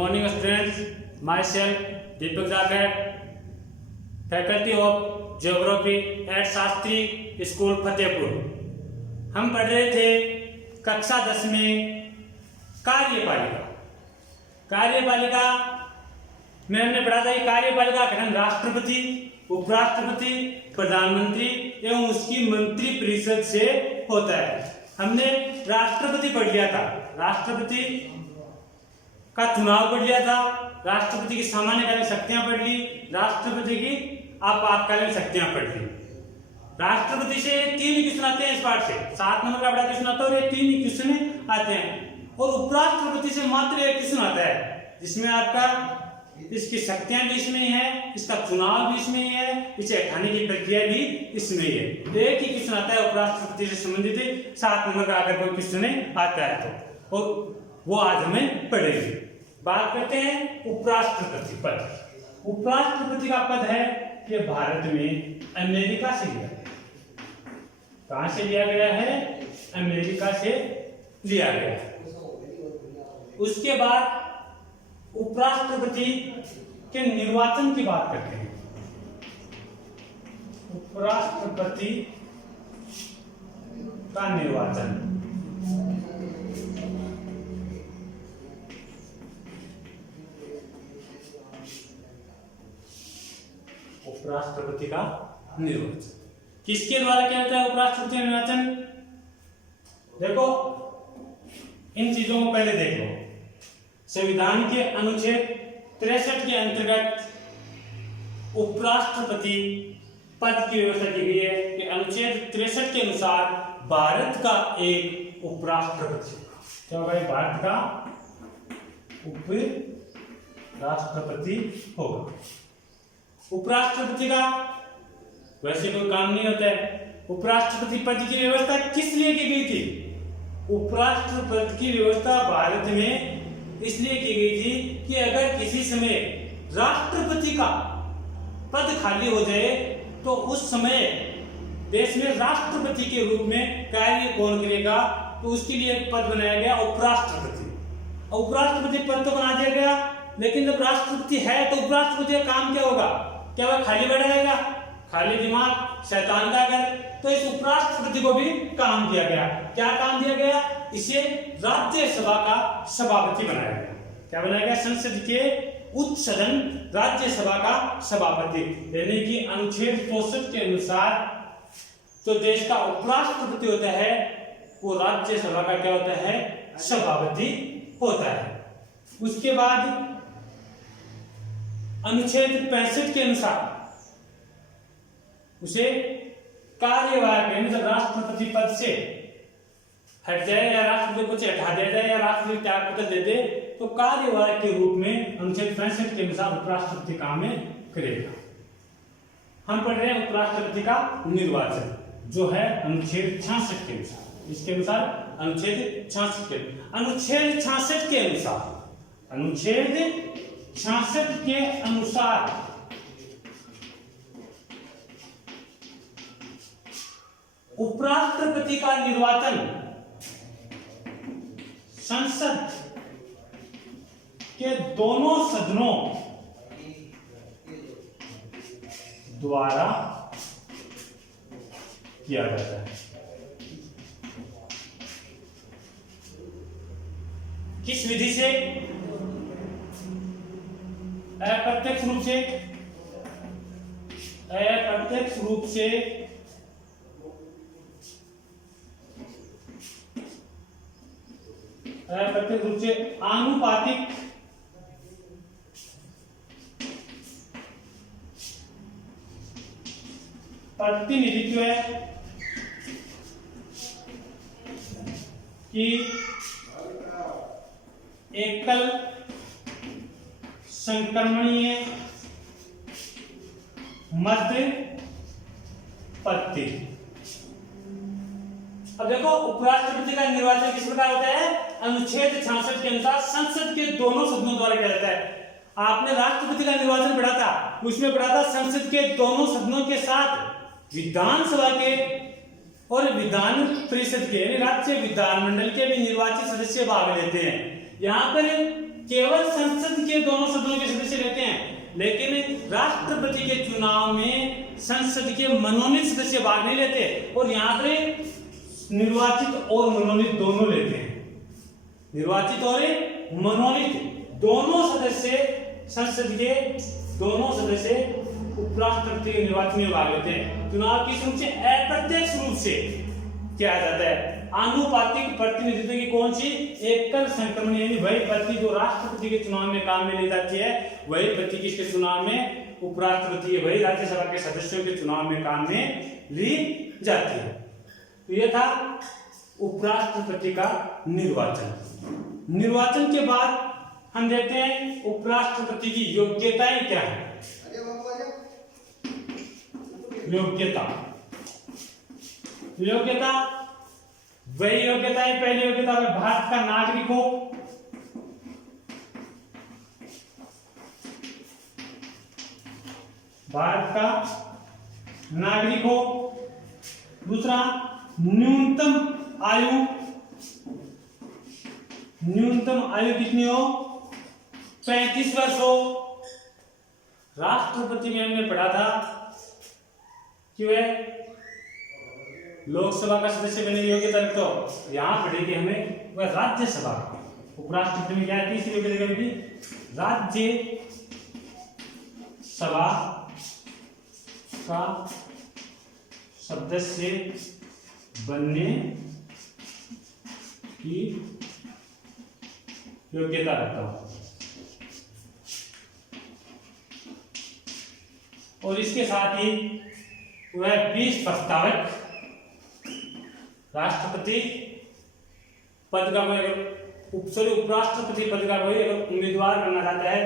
morning students, myself Deepak Zakar, faculty of Geography at Shastri school Fatehpur. हम पढ़ रहे थे कक्षा 10 में कार्यपालिका। कार्यपालिका में हमने पढ़ा था कि कार्यपालिका का गठन राष्ट्रपति, उपराष्ट्रपति, प्रधानमंत्री एवं उसकी मंत्री परिषद से होता है। हमने राष्ट्रपति पढ़ लिया था, राष्ट्रपति का चुनाव पढ़ लिया था, राष्ट्रपति की सामान्यकालीन शक्तियां पढ़ ली, राष्ट्रपति की आपातकालीन शक्तियां पढ़ ली। राष्ट्रपति से 3 क्वेश्चन आते हैं इस पाठ से, 7 नंबर का बड़ा क्वेश्चन आता है और ये 3 क्वेश्चन आते हैं। और उपराष्ट्रपति से मात्र 1 क्वेश्चन आता है, जिसमें आपका इसकी शक्तियां भी इसमें ही है, इसका चुनाव भी इसमें ही है, इसे हटाने की प्रक्रिया भी इसमें ही है। एक ही क्वेश्चन आता है उपराष्ट्रपति से संबंधित, 7 नंबर का अगर कोई क्वेश्चन आता है तो, और वो आज हमें पढ़ेंगे। बात करते हैं उपराष्ट्रपति पद। उपराष्ट्रपति का पद है कि भारत में अमेरिका से लिया गया। कहां से लिया गया है? अमेरिका से लिया गया है। उसके बाद उपराष्ट्रपति के निर्वाचन की बात करते हैं। उपराष्ट्रपति का निर्वाचन, उपराष्ट्रपति का निर्वाचन किसके द्वारा किया जाता है? उपराष्ट्रपति का निर्वाचन देखो, इन चीजों को पहले देख लो। संविधान के अनुच्छेद 63 के अंतर्गत उपराष्ट्रपति पद की व्यवस्था की गई है कि अनुच्छेद 63 के अनुसार भारत का एक उपराष्ट्रपति, क्या भाई, भारत का उपराष्ट्रपति होगा। उपराष्ट्रपति का वैसे कोई काम नहीं होता है। उपराष्ट्रपति पद की व्यवस्था किस लिए की गई थी? उपराष्ट्रपति की व्यवस्था भारत में इसलिए की गई थी कि अगर किसी समय राष्ट्रपति का पद खाली हो जाए तो उस समय देश में राष्ट्रपति के रूप में कार्य कौन करेगा, तो उसके लिए एक पद बनाया गया उपराष्ट्रपति। उपराष्ट्रपति पद तो बना दिया गया, लेकिन जब राष्ट्रपति है तो उपराष्ट्रपति का काम क्या होगा? क्या वह खाली बैठा रहेगा? खाली दिमाग शैतान का घर। तो इस उपराष्ट्रपति को भी काम दिया गया। क्या काम दिया गया? इसे राज्यसभा का सभापति बनाया गया। क्या बनाया गया? संसद के उच्च सदन राज्यसभा का सभापति, यानी कि अनुच्छेद 64 के अनुसार तो देश का उपराष्ट्रपति होता है, वो राज्यसभा का क्या होता है? सभापति होता है। उसके बाद अनुच्छेद 65 के अनुसार उसे कार्यवाहक, यानी जब राष्ट्रपति पद से हट जाए या राष्ट्रपति को हटा दिया जाए या राष्ट्रपति त्याग पत्र दे दे तो कार्यवाहक के रूप में अनुच्छेद 65 के अनुसार उपराष्ट्रपति काम करेगा। हम पढ़ रहे हैं उपराष्ट्रपति का निर्वाचन, जो है अनुच्छेद 66 के अनुसार। इसके अनुसार अनुच्छेद 66 के अनुच्छेद 66 के अनुसार अनुच्छेद 66 के अनुसार उपराष्ट्रपति का निर्वाचन संसद के दोनों सदनों द्वारा किया जाता है। किस विधि से? अप्रत्यक्ष रूप से। अप्रत्यक्ष रूप से अप्रत्यक्ष रूप से आनुपातिक प्रतिनिधित्व की एकल संक्रमणीय मध्य पत्ती। अब देखो, उपराष्ट्रपति का निर्वाचन किस प्रकार होता है? अनुच्छेद 66 के अनुसार संसद के दोनों सदनों द्वारा किया जाता है। आपने राष्ट्रपति का निर्वाचन पढ़ा था, उसमें पढ़ा था संसद के दोनों सदनों के साथ विधानसभा के और विधान परिषद के यानी राज्य विधानमंडल के भी निर्वाचित सदस्य भाग लेते हैं। यहाँ पर केवल संसद के दोनों सदनों के सदस्य रहते हैं, लेकिन राष्ट्रपति के चुनाव में संसद के मनोनीत सदस्य भाग नहीं लेते, और यहाँ पर निर्वाचित और मनोनीत दोनों लेते हैं। निर्वाचित और मनोनीत दोनों सदस्य, संसद के दोनों सदस्य उपराष्ट्रपति के निर्वाचन में भाग लेते हैं। चुनाव किस रूप से? अप्रत्यक्ष रूप से किया जाता है। आनुपातिक प्रतिनिधित्व की कौन सी? एकल संक्रमण, यानी वही पद्धति जो राष्ट्रपति के चुनाव में काम में ली जाती है, वही पद्धति किसके चुनाव में? उपराष्ट्रपति, वही राज्यसभा के सदस्यों के चुनाव में काम में ली जाती है। तो यह था उपराष्ट्रपति का निर्वाचन। निर्वाचन के बाद हम देखते हैं उपराष्ट्रपति की योग्यताएं क्या है। योग्यता, योग्यता वही योग्यताएं, पहली योग्यता है भारत का नागरिक हो, भारत का नागरिक हो। दूसरा, न्यूनतम आयु, न्यूनतम आयु कितनी हो? 35 वर्ष हो। राष्ट्रपति में हमने पढ़ा था कि वह लोकसभा का सदस्य बनने की योग्यता रखता हो, यहां पढ़ेगी हमें वह राज्यसभा। उपराष्ट्रपति में क्या है? तीसरी योग्यता करेगी राज्य सभा का सदस्य बनने की योग्यता रखता हो। और इसके साथ ही वह 20 प्रस्तावक राष्ट्रपति पद का उपराष्ट्रपति पद का कोई अगर उम्मीदवार बनना चाहता है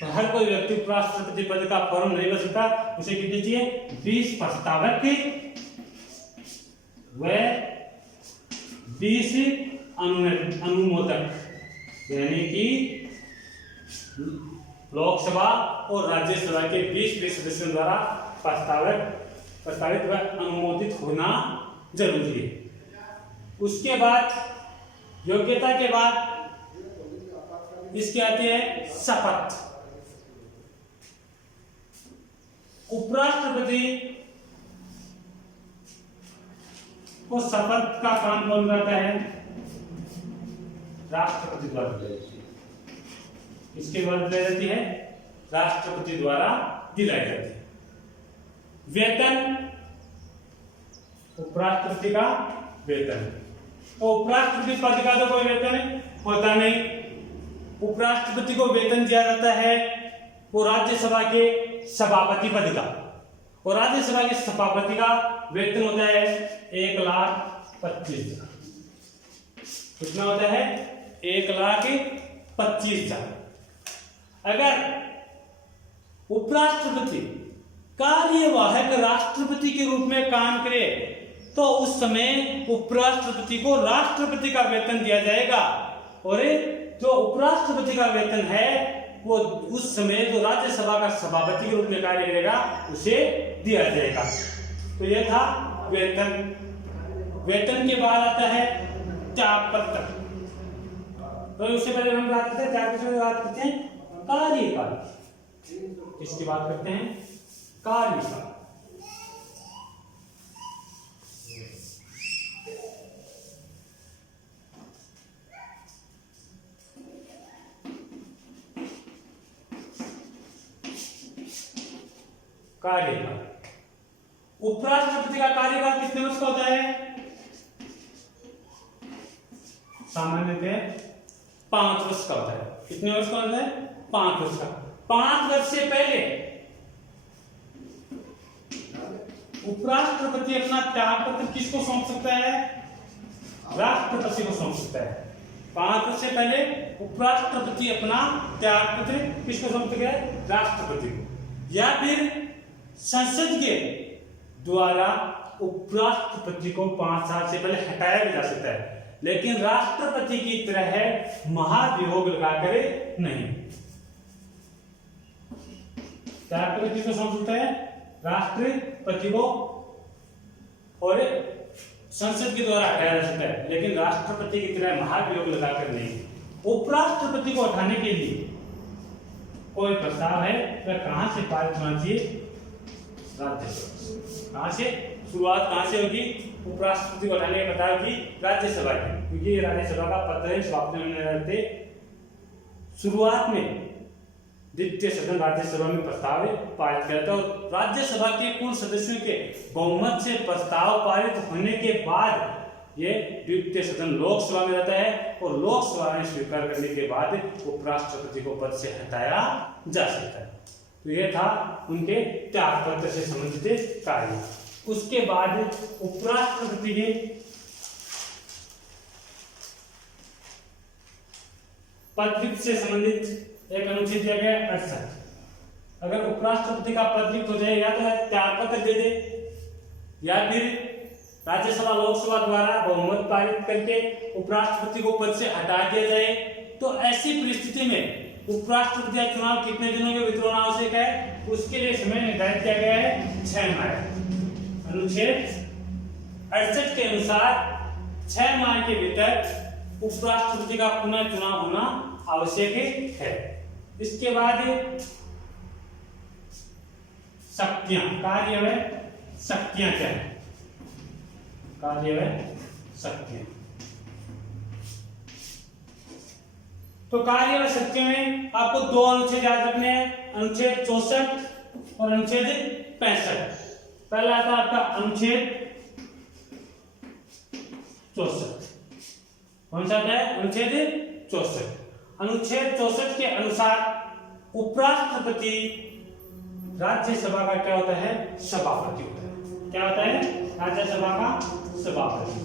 तो हर कोई व्यक्ति उपराष्ट्रपति पद का फॉर्म नहीं भर सकता। उसे कितनी चाहिए? 20 प्रस्तावक व 20 अनुमोदक, यानी कि लोकसभा और राज्यसभा के 20 सदस्यों द्वारा प्रस्तावित व अनुमोदित होना जरूरी है। उसके बाद योग्यता के बाद इसके आती है शपथ। उपराष्ट्रपति को शपथ का काम कौन करता है? राष्ट्रपति द्वारा दिलाई जाती है। इसके द्वारा दिलाई जाती है, राष्ट्रपति द्वारा दिलाई जाती है। वेतन, उपराष्ट्रपति का वेतन, तो उपराष्ट्रपति पद का तो कोई वेतन होता नहीं। उपराष्ट्रपति को वेतन दिया जाता है वो राज्यसभा के सभापति पद का, और राज्यसभा के सभापति का वेतन होता है 1,25,000। कितना होता है? 1,25,000। अगर उपराष्ट्रपति कार्यवाहक राष्ट्रपति के रूप में काम करे तो उस समय उपराष्ट्रपति को राष्ट्रपति का वेतन दिया जाएगा, और जो उपराष्ट्रपति का वेतन है वो उस समय जो राज्यसभा का सभापति के रूप में कार्य करेगा उसे दिया जाएगा। तो यह था वेतन। वेतन के बाद आता है त्यागपत्र। तो उससे पहले हम बात करते हैं त्यागपत्र की बात करते हैं कार्यकाल। इसकी बात करते हैं कार्यकाल। कार्यकाल, उपराष्ट्रपति का कार्यकाल कितने वर्ष का होता है? सामान्यतः 5 वर्ष का होता है। कितने वर्ष का होता है? 5 वर्ष का। 5 वर्ष से पहले उपराष्ट्रपति अपना त्यागपत्र किसको सौंप सकता है? राष्ट्रपति को सौंप सकता है। 5 वर्ष से पहले उपराष्ट्रपति अपना त्यागपत्र किसको सौंप सकता है? राष्ट्रपति को। या फिर संसद के द्वारा उपराष्ट्रपति को 5 साल से पहले हटाया भी जा सकता है, लेकिन राष्ट्रपति की तरह महाभियोग लगाकर नहीं। त्यागपत्र किसको सौंप सकता है? राष्ट्रपति को, और संसद के द्वारा हटाया जा सकता है, लेकिन राष्ट्रपति की तरह महाभियोग लगाकर नहीं। उपराष्ट्रपति को हटाने के लिए कोई प्रस्ताव है वह कहाँ से पारित होना चाहिए? राज्यसभा। कहाँ से शुरुआत कहाँ से होगी? उपराष्ट्रपति को हटाने के बताया कि राज्यसभा की, क्योंकि राज्यसभा का पद है स्वाप्त रहते। शुरुआत में द्वितीय सदन राज्यसभा में प्रस्ताव पारित किया था और राज्यसभा के कुल सदस्यों के बहुमत से प्रस्ताव पारित होने के बाद ये द्वितीय सदन लोकसभा में रहता है और लोकसभा ने स्वीकार करने के बाद उपराष्ट्रपति को पद से हटाया जा सकता है। तो ये था उनके त्यागपत्र से संबंधित कार्य। उसके बाद उपराष्ट्रपति के पद से संबंधित एक अनुच्छेद दिया गया 68। अगर उपराष्ट्रपति का पद रिक्त हो जाए या तो त्यागपत्र दे दे या फिर राज्यसभा लोकसभा द्वारा बहुमत पारित करके उपराष्ट्रपति को पद से हटा दिया जाए, तो ऐसी परिस्थिति में उपराष्ट्रपति का चुनाव कितने दिनों के भीतर होना आवश्यक है? उसके लिए समय निर्धारित किया गया है 6 माह। अनुच्छेद 68 के अनुसार 6 माह के भीतर उपराष्ट्रपति का पुनः चुनाव होना आवश्यक है। इसके बाद शक्तियां, कार्य व शक्तियां क्या है? कार्य व शक्तियां, तो कार्य व शक्तियों में आपको 2 अनुच्छेद याद रखने हैं, अनुच्छेद 64 और अनुच्छेद 65। पहला आता आपका अनुच्छेद 64। कौन सा है? अनुच्छेद 64। अनुच्छेद 64 के अनुसार उपराष्ट्रपति राज्यसभा का क्या होता है? सभापति होता है। क्या होता है? राज्यसभा का सभापति।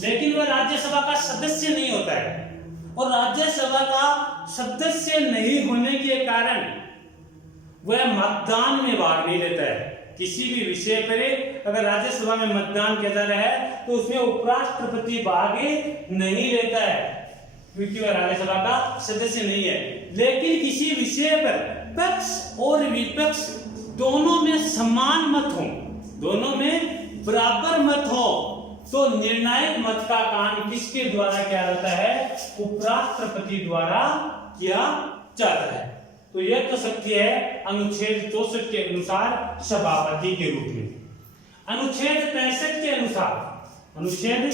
लेकिन वह राज्यसभा का सदस्य नहीं होता है और राज्यसभा का सदस्य नहीं होने के कारण वह मतदान में भाग नहीं लेता है। किसी भी विषय पर अगर राज्यसभा में मतदान किया जा रहा है तो उसमें उपराष्ट्रपति भाग नहीं लेता है क्योंकि वह राज्यसभा का सदस्य नहीं है। लेकिन किसी विषय पर पक्ष और विपक्ष दोनों में समान मत हो, दोनों में बराबर मत हो, तो निर्णायक मत का काम किसके द्वारा किया जाता है? उपराष्ट्रपति द्वारा किया जाता है। तो यह तो शक्ति है अनुच्छेद 64 के अनुसार सभापति के रूप में। अनुच्छेद 65 के अनुसार, अनुच्छेद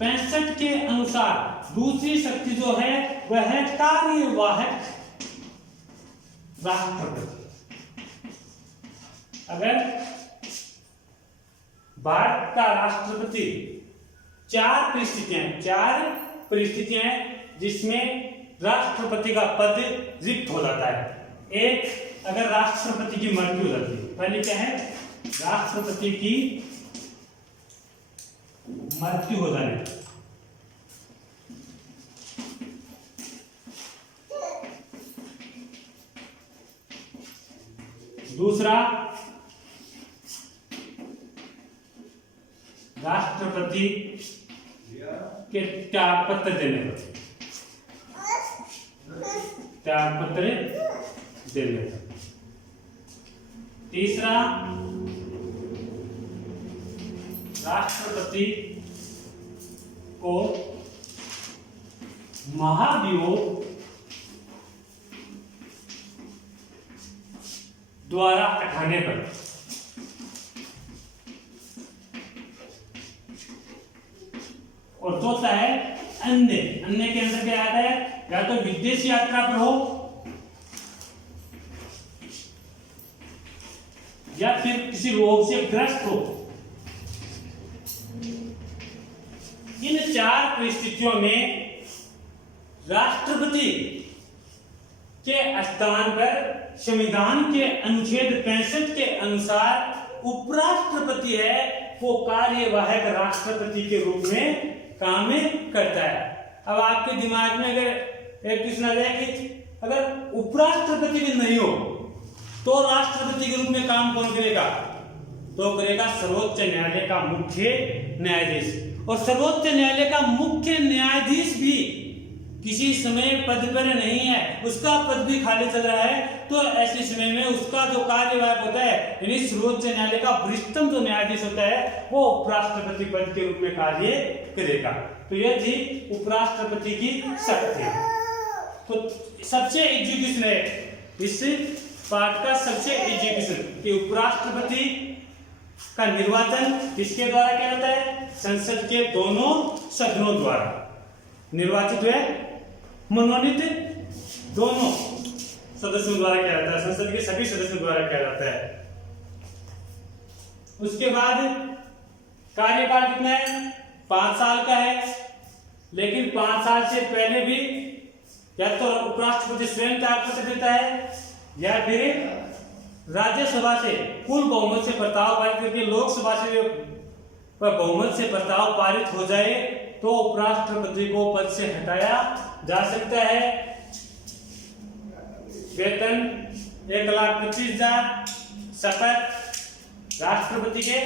65 के अनुसार दूसरी शक्ति जो है वह है कार्यवाहक राष्ट्रपति। अगर भारत का राष्ट्रपति चार परिस्थितियां जिसमें राष्ट्रपति का पद रिक्त हो जाता है। एक, अगर राष्ट्रपति की मृत्यु हो जाती है। पहले क्या है? राष्ट्रपति की मृत्यु हो जाने। दूसरा, राष्ट्रपति के त्यागपत्र देने पर, त्यागपत्र देने पर। तीसरा, राष्ट्रपति को महाभियोग द्वारा हटाने पर। और चौथा है अन्य। अन्य के अंदर क्या आता है? या तो विदेश यात्रा पर हो या फिर किसी रोग से ग्रस्त हो। इन चार परिस्थितियों में राष्ट्रपति के स्थान पर संविधान के अनुच्छेद 65 के अनुसार उपराष्ट्रपति है वो कार्यवाहक राष्ट्रपति के रूप में काम करता है। अब आपके दिमाग में अगर एक प्रश्न आ जाए कि अगर उपराष्ट्रपति भी नहीं हो तो राष्ट्रपति के रूप में काम कौन करेगा? तो करेगा सर्वोच्च न्यायालय का मुख्य न्यायाधीश। और सर्वोच्च न्यायालय का मुख्य न्यायाधीश भी किसी समय पद पर नहीं है, उसका पद भी खाली चल रहा है, तो ऐसे समय में उसका जो कार्यवाहक होता है यानी सर्वोच्च न्यायालय का वरिष्ठतम जो न्यायाधीश होता है वो उपराष्ट्रपति पद के रूप में कार्य करेगा। तो यह थी उपराष्ट्रपति की शक्ति। तो सबसे एजुकेशन है, इस पाठ का सबसे एजुकेशन कि उपराष्ट्रपति का निर्वाचन किसके द्वारा किया जाता है? संसद के दोनों सदनों द्वारा निर्वाचित हुए मनोनीत दोनों सदस्यों द्वारा किया जाता है, संसद के सभी सदस्यों द्वारा किया जाता है। उसके बाद कार्यकाल कितना है? 5 साल का है, लेकिन 5 साल से पहले भी या तो उपराष्ट्रपति स्वयं त्यागपत्र देता है या फिर राज्यसभा से कुल बहुमत से प्रस्ताव पारित करके लोकसभा से बहुमत से प्रस्ताव पारित हो जाए तो उपराष्ट्रपति को पद से हटाया जा सकता है। वेतन 1,25,000, शपथ राष्ट्रपति के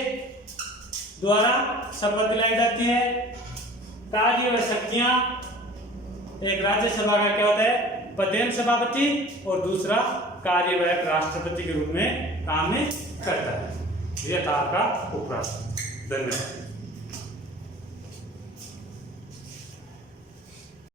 द्वारा शपथ दिलाई जाती है। कार्य व शक्तियां, एक राज्यसभा का क्या होता है? पदेन सभापति, और दूसरा कार्यवाहक राष्ट्रपति के रूप में काम करता है। यह था आपका उपराष्ट्रपति। धन्यवाद।